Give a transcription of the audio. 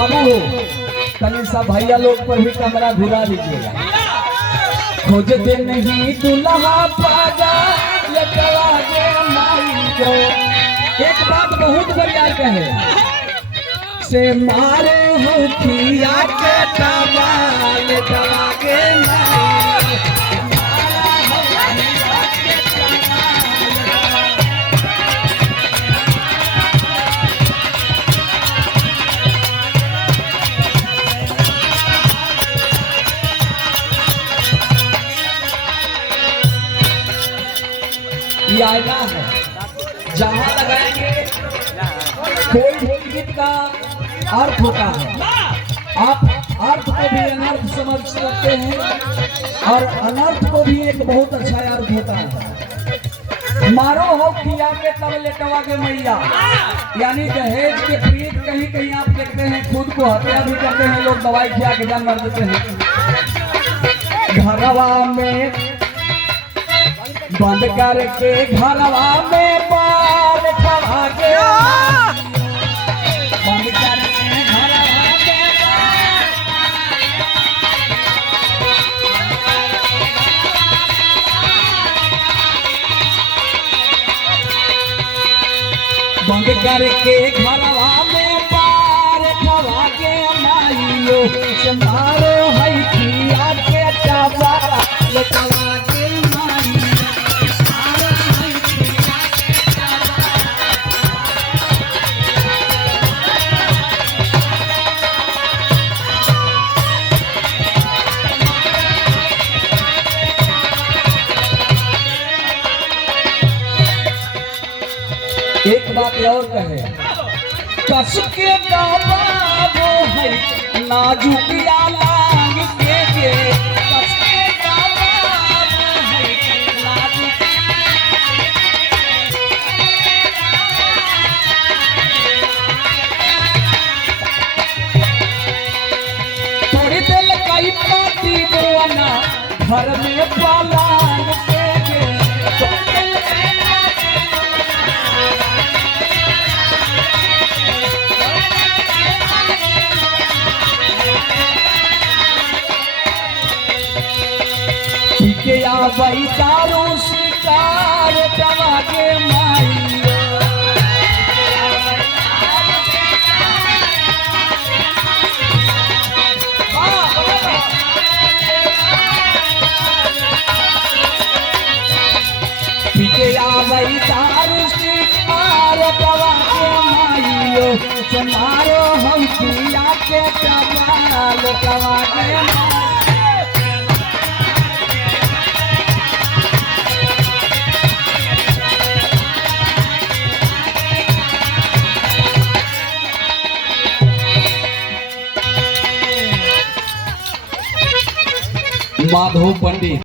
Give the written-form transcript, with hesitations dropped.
बाबू हो कल सब भैया लोग पर भी कमरा घुरा दीजिएगा। खोजते नहीं दुल्हा पागा लटवा के माई को। एक बात बहुत बढ़िया कहे से मारे हो किया के तबाल लटवा के माई ये आईना है जहां लगाएंगे कोई भी गीत का अर्थ होता है। आप अर्थ को भी अनर्थ समझ सकते हैं और अनर्थ को भी एक बहुत अच्छा अर्थ होता है। मारो हो किया के तब लेटवा के मैया, यानी दहेज के प्रीत कहीं कहीं आप देखते हैं खुद को हत्या भी करते हैं लोग, दवाई खिला के जान मार देते हैं। घरवा में बंद करके घरवा में बाल खवा के बंद करके घरवा में बंद करके घरवा में बाल खवा के माइयो संभालो है किया के चावा लटवा के माई। एक बात और कहे कस के वो है नाजुकिया लांग के कस के वो है थोड़ी देर कई पाती बोना घर में पालांग के या वही दारू शिकार दवा के माई वही दारू शिकार दवा के माइयो सुनारो हम किया के चमाल दवा के माई। माधव पंडित।